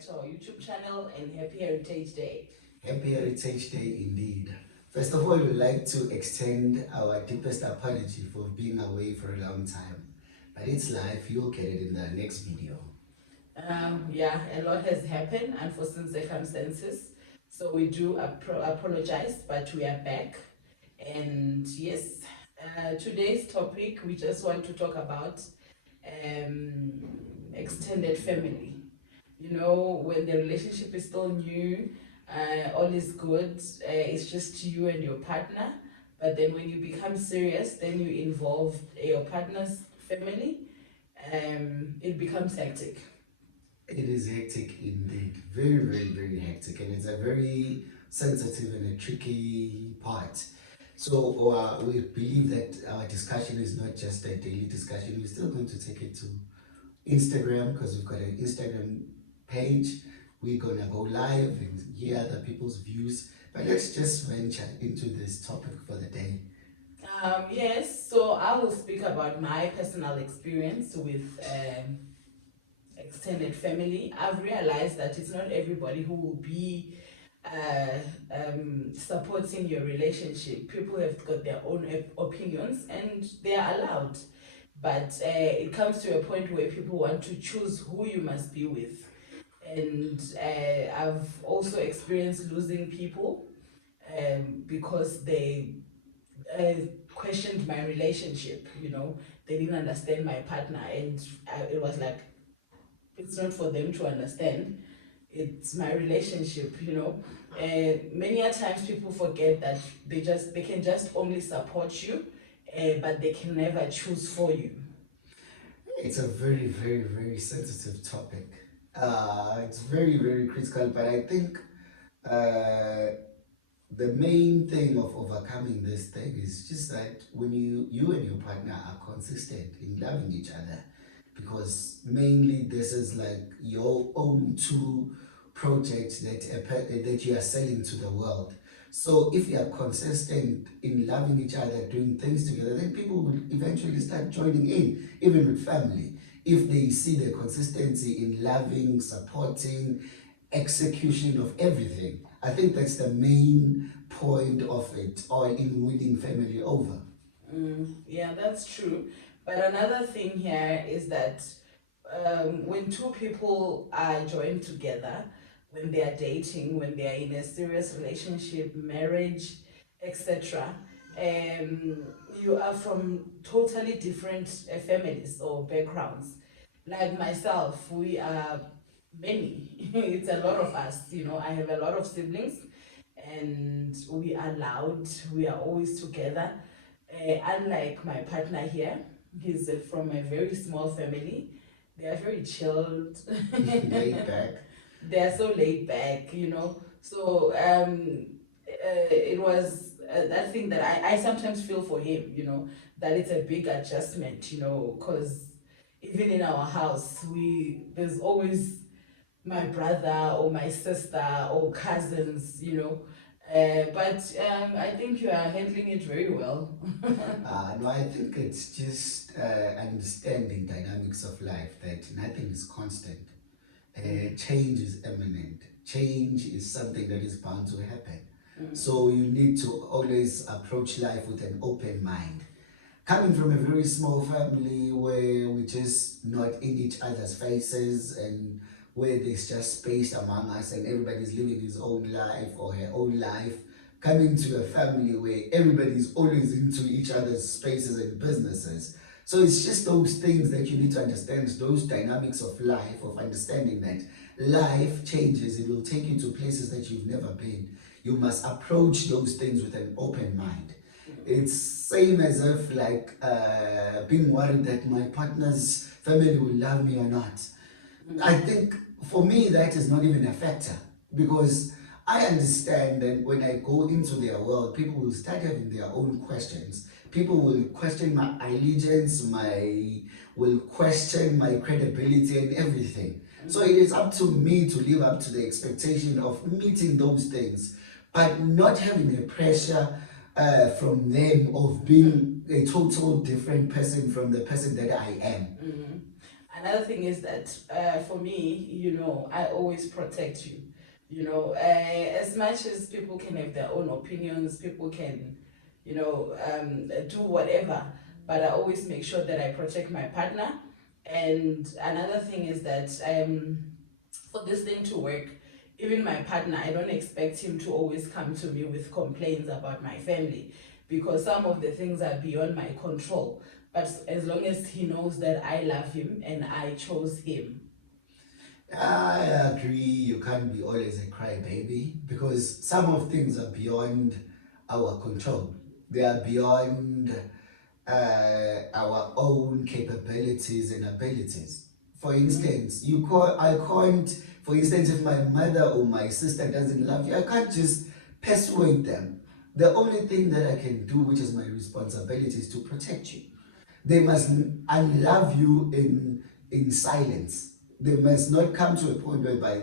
back to our YouTube channel and happy Heritage Day. Happy Heritage Day indeed. First of all, we'd like to extend our deepest apology for being away for a long time. But it's life, you'll get it in the next video. Yeah, a lot has happened, unforeseen circumstances. So we do apologize, but we are back. And yes, today's topic, we just want to talk about extended family. You know, when the relationship is still new, all is good, it's just you and your partner. But then when you become serious, then you involve your partner's family, it becomes hectic. It is hectic indeed. Very, very, very hectic. And it's a very sensitive and a tricky part. So we believe that our discussion is not just a daily discussion. We're still going to take it to Instagram because we've got an Instagram page. We're gonna go live and hear other people's views. But let's just venture into this topic for the day. Yes, so I will speak about my personal experience with extended family. I've realized that it's not everybody who will be supporting your relationship. People have got their own opinions and they are allowed. But it comes to a point where people want to choose who you must be with. And I've also experienced losing people because they questioned my relationship. You know, they didn't understand my partner, and it was like, it's not for them to understand, it's my relationship. You know, many a times people forget that they can just only support you, but they can never choose for you. It's a very, very, very sensitive topic. It's very, very critical, but I think the main thing of overcoming this thing is just that when you and your partner are consistent in loving each other, because mainly this is like your own two projects that you are selling to the world. So if you are consistent in loving each other, doing things together, then people will eventually start joining in, even with family. If they see the consistency in loving, supporting, execution of everything. I think that's the main point of it, or in winning family over. Yeah, that's true. But another thing here is that when two people are joined together, when they are dating, when they are in a serious relationship, marriage, etc., you are from totally different families or backgrounds. Like myself, we are many. It's a lot of us. You know, I have a lot of siblings, and we are loud. We are always together. Unlike my partner here, he's from a very small family. They are very chilled. Laid back. They are so laid back, you know. So it was that thing that I sometimes feel for him, you know, that it's a big adjustment, you know, because even in our house, there's always my brother or my sister or cousins, you know. But I think you are handling it very well. No, I think it's just understanding dynamics of life that nothing is constant. Change is imminent. Change is something that is bound to happen. So you need to always approach life with an open mind. Coming from a very small family where we're just not in each other's faces and where there's just space among us and everybody's living his own life or her own life, coming to a family where everybody's always into each other's spaces and businesses. So it's just those things that you need to understand, those dynamics of life, of understanding that life changes. It will take you to places that you've never been. You must approach those things with an open mind. It's same as if like being worried that my partner's family will love me or not. I think for me that is not even a factor, because I understand that when I go into their world, people will start having their own questions. People will question my allegiance, will question my credibility and everything. So it is up to me to live up to the expectation of meeting those things, but not having a pressure from them of being a total different person from the person that I am. Another thing is that for me, I always protect you. As much as people can have their own opinions, people can, do whatever, but I always make sure that I protect my partner. And another thing is that for this thing to work, even my partner, I don't expect him to always come to me with complaints about my family, because some of the things are beyond my control. But as long as he knows that I love him and I chose him. I agree, you can't be always a crybaby because some of things are beyond our control. They are beyond our own capabilities and abilities. For instance, I can't, for instance, if my mother or my sister doesn't love you, I can't just persuade them. The only thing that I can do, which is my responsibility, is to protect you. They must unlove you in silence. They must not come to a point whereby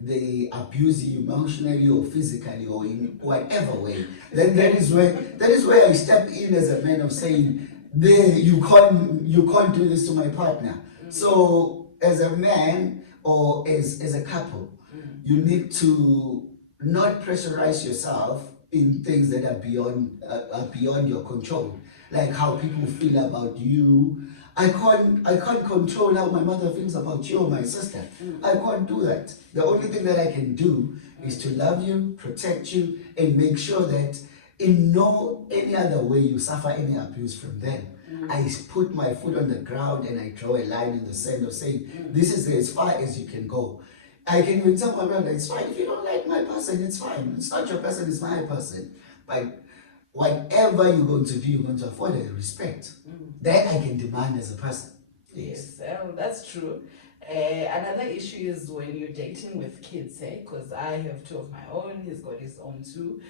they abuse you emotionally or physically or in whatever way. Then that is where I step in as a man of saying, there you can't do this to my partner. So as a man or as a couple, you need to not pressurize yourself in things that are beyond your control, like how people feel about you. I can't control how my mother feels about you or my sister. I can't do that. The only thing that I can do is to love you, protect you, and make sure that in no any other way you suffer any abuse from them. I put my foot on the ground and I draw a line in the sand of saying, this is as far as you can go. I can even tell my brother, it's fine. If you don't like my person, it's fine. It's not your person, it's my person. But whatever you're going to do, you're going to afford a respect. That I can demand as a person. Yes, that's true. Another issue is when you're dating with kids, because I have two of my own, he's got his own too.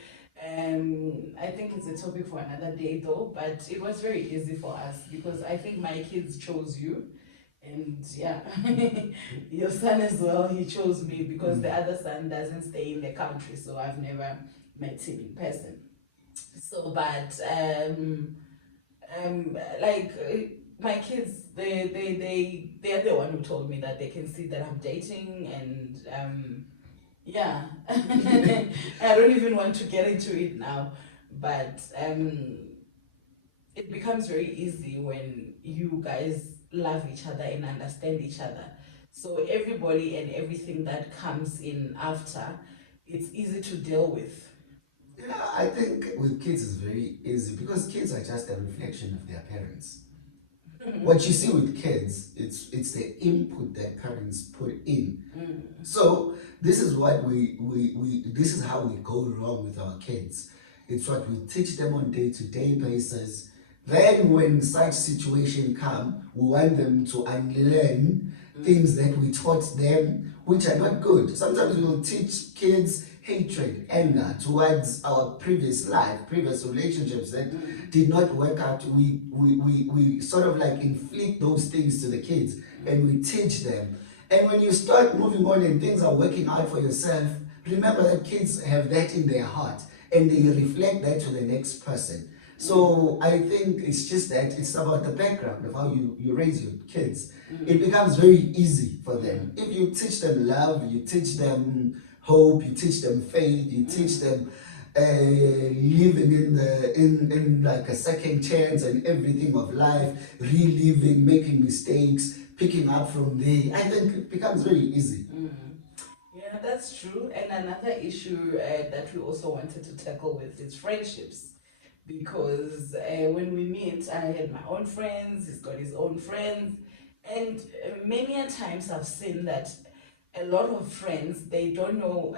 I think it's a topic for another day though, but it was very easy for us because I think my kids chose you. And yeah, your son as well, he chose me because the other son doesn't stay in the country, so I've never met him in person. So, but like my kids, they're the one who told me that they can see that I'm dating, and yeah, I don't even want to get into it now, but it becomes very easy when you guys love each other and understand each other. So everybody and everything that comes in after, it's easy to deal with. Yeah, I think with kids is very easy because kids are just a reflection of their parents. What you see with kids, it's the input that parents put in. So this is what we this is how we go wrong with our kids. It's what we teach them on day-to-day basis. Then when such situation come, we want them to unlearn things that we taught them, which are not good. Sometimes we will teach kids hatred, anger towards our previous life, previous relationships that did not work out. We sort of like inflict those things to the kids and we teach them. And when you start moving on and things are working out for yourself, remember that kids have that in their heart and they reflect that to the next person. So I think it's just that it's about the background of how you raise your kids. It becomes very easy for them. If you teach them love, you teach them hope, you teach them faith, you teach them living in like a second chance and everything of life, reliving, making mistakes, picking up from there. I think it becomes very easy. Yeah, that's true. And another issue that we also wanted to tackle with is friendships. Because when we meet, I had my own friends, he's got his own friends. And many a times I've seen that a lot of friends, they don't know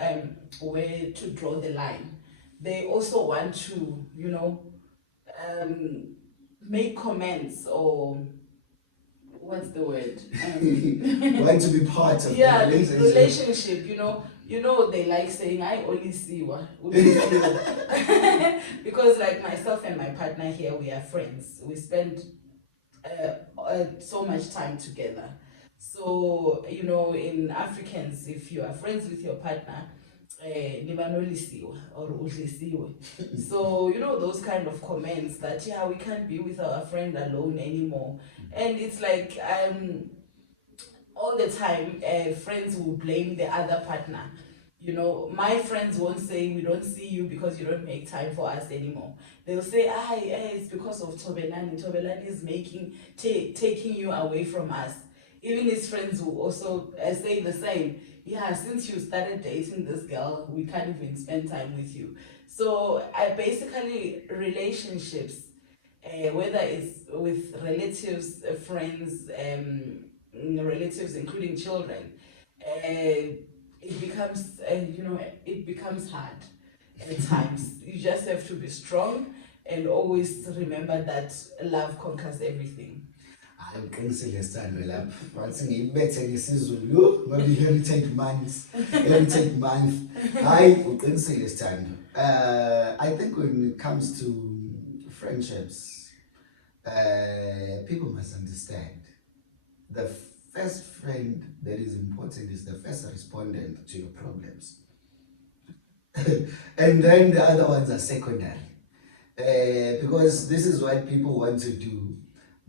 where to draw the line. They also want to, make comments or what's the word? Want to be part of Yeah, the the relationship. relationship, they like saying, I only see you, only see you. Because like myself and my partner here, we are friends. We spend so much time together. So, in Africans, if you are friends with your partner, nibanolisiwe or udlisiwe. So, those kind of comments that, yeah, we can't be with our friend alone anymore. And it's like, all the time, friends will blame the other partner. You know, my friends won't say we don't see you because you don't make time for us anymore. They'll say, it's because of Tobelani. Tobelani is taking you away from us. Even his friends will also say the same. Yeah, since you started dating this girl, we can't even spend time with you. So I basically relationships, whether it's with relatives, friends, relatives, including children, it becomes, it becomes hard at times. You just have to be strong and always remember that love conquers everything. Hayi uqinisile Sithando lapho. Wathi ngiyibethe ngesizulu yo ngoba i-heritage month. Hayi uqinisile Sithando. I think when it comes to friendships, people must understand the first friend that is important is the first respondent to your problems. And then the other ones are secondary. Because this is what people want to do.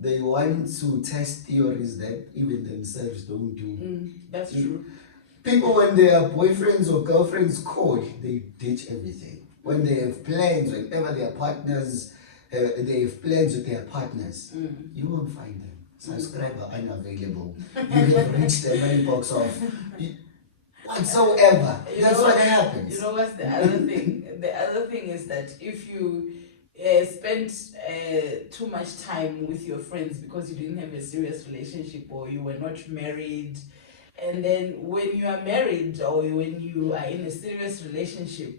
They want to test theories that even themselves don't do. That's true. People, when their boyfriends or girlfriends call, they ditch everything. When they have plans, whenever their partners, they have plans with their partners, you won't find them. Subscriber unavailable. You have reached the mailbox of whatsoever. That's what happens. You know what's the other thing? The other thing is that if you spend too much time with your friends because you didn't have a serious relationship or you were not married, and then when you are married or when you are in a serious relationship,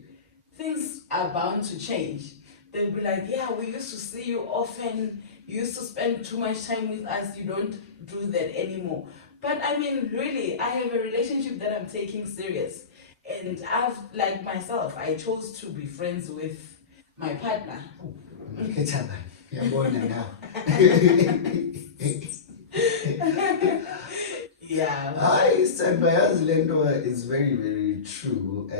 things are bound to change. They'll be like, yeah, we used to see you often, you used to spend too much time with us, you don't do that anymore. But I mean, really, I have a relationship that I'm taking serious. And I've, like myself, I chose to be friends with my partner. Yeah. I said Bayazi Lendo is very, very true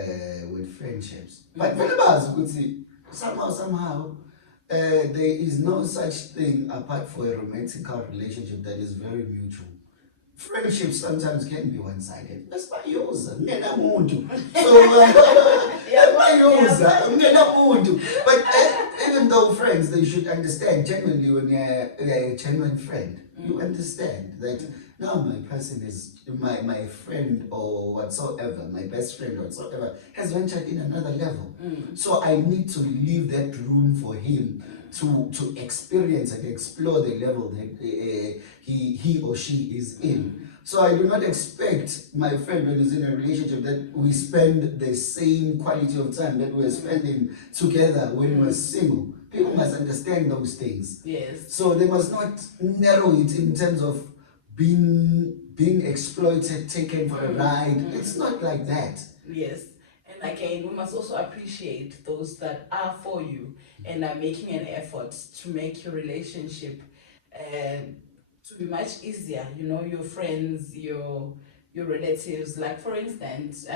with friendships. But somehow, there is no such thing apart for a romantic relationship that is very mutual. Friendship sometimes can be one-sided. That's my user. But even though friends, they should understand genuinely when you're a genuine friend. You understand that now my person is my friend or whatsoever, my best friend or whatsoever has ventured in another level. So I need to leave that room for him to experience and explore the level that he or she is in. So I do not expect my friend when he's in a relationship that we spend the same quality of time that we were spending together when we were single. People must understand those things. Yes. So they must not narrow it in terms of being exploited, taken for a ride. It's not like that. Yes. And again, we must also appreciate those that are for you and are making an effort to make your relationship to be much easier. You know, your friends, your relatives. Like for instance,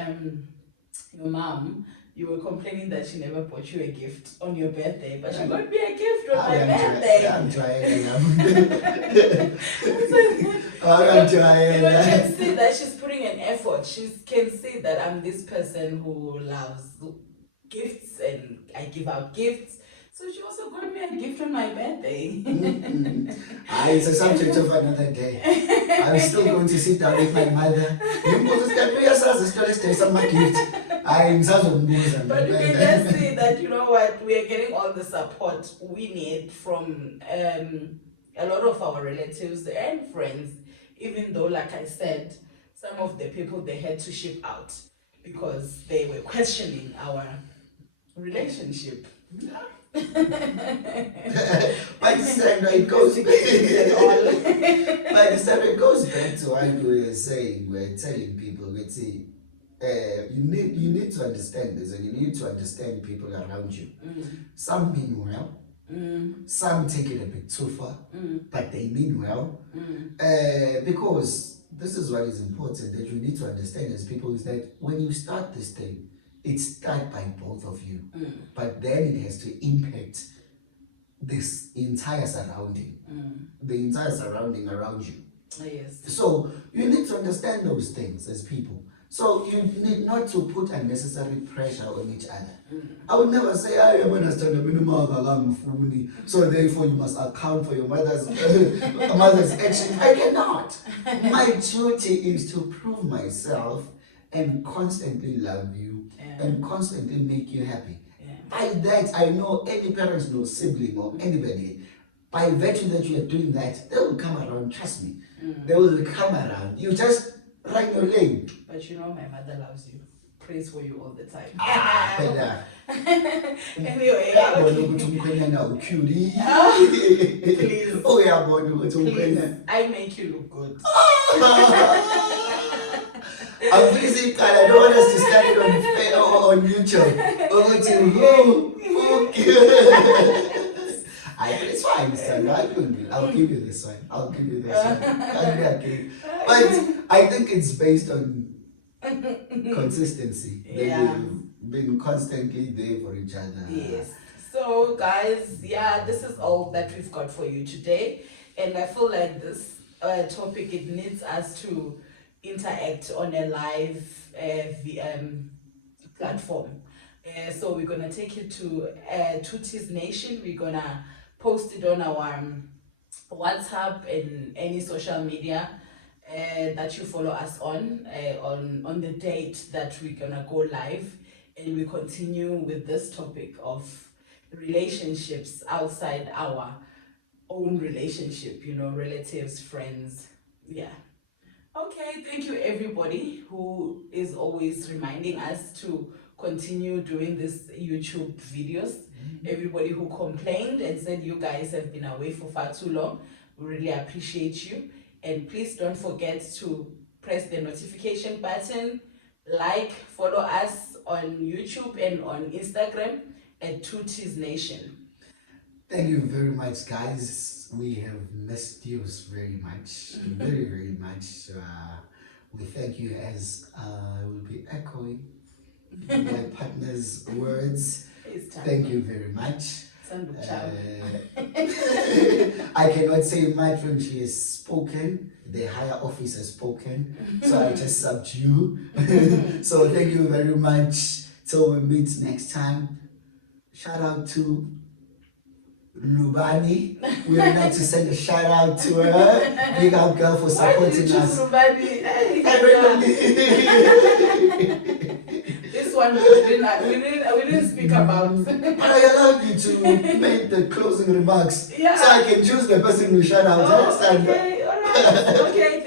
your mom, you were complaining that she never bought you a gift on your birthday, but she got me a gift on my birthday. I'm trying. You can see that she's putting an effort. She can see that I'm this person who loves gifts and I give out gifts. So she also got me a gift on my birthday. It's a subject of another day. I'm still going to sit down with my mother. But you can just see that, you know what, we are getting all the support we need from a lot of our relatives and friends, even though, like I said, some of the people they had to ship out because they were questioning our relationship. But it goes back to what we were saying. We're telling people, you need to understand this, and you need to understand people around you. Some mean well, some take it a bit too far, but they mean well. Because this is what is important that you need to understand as people is that when you start this thing, it starts by both of you, but then it has to impact this entire surrounding, the entire surrounding around you. Yes. So you need to understand those things as people. So you need not to put unnecessary pressure on each other. I would never say, I am understand so therefore you must account for your mother's actions. I cannot. My duty is to prove myself and constantly love you and constantly make you happy. By that, I know any parents, no sibling or anybody, by virtue that you are doing that, they will come around, trust me. They will come around. You just run your lane. But you know my mother loves you. Prays for you all the time. Anyway, please. Please, I make you look good. I'm pleasing God. I don't want us to start it on YouTube. It's fine, son. I'll give you this one. I'll give you this one. But I think it's based on consistency. Yeah. They've been constantly there for each other. Yes. So, guys, yeah, this is all that we've got for you today. And I feel like this topic, it needs us to interact on a live platform. So we're going to take you to Tutis Nation. We're going to post it on our WhatsApp and any social media that you follow us on the date that we're going to go live. And we continue with this topic of relationships outside our own relationship, relatives, friends. Yeah. Okay, thank you everybody who is always reminding us to continue doing these YouTube videos. Everybody who complained and said you guys have been away for far too long, we really appreciate you. And please don't forget to press the notification button, follow us on YouTube and on Instagram at Tutis Nation. Thank you very much, guys. We have missed you very much, very, very much. We thank you, as I will be echoing my partner's words. Thank you very much. I cannot say much when she has spoken. The higher office has spoken, so I just subdue. So thank you very much. Till we meet next time. Shout out to Lubani. We would like to send a shout out to her. Big up girl for supporting us. This one we didn't speak about. But I allowed you to make the closing remarks, Yeah. so I can choose the person who shout out. Okay, alright. Okay.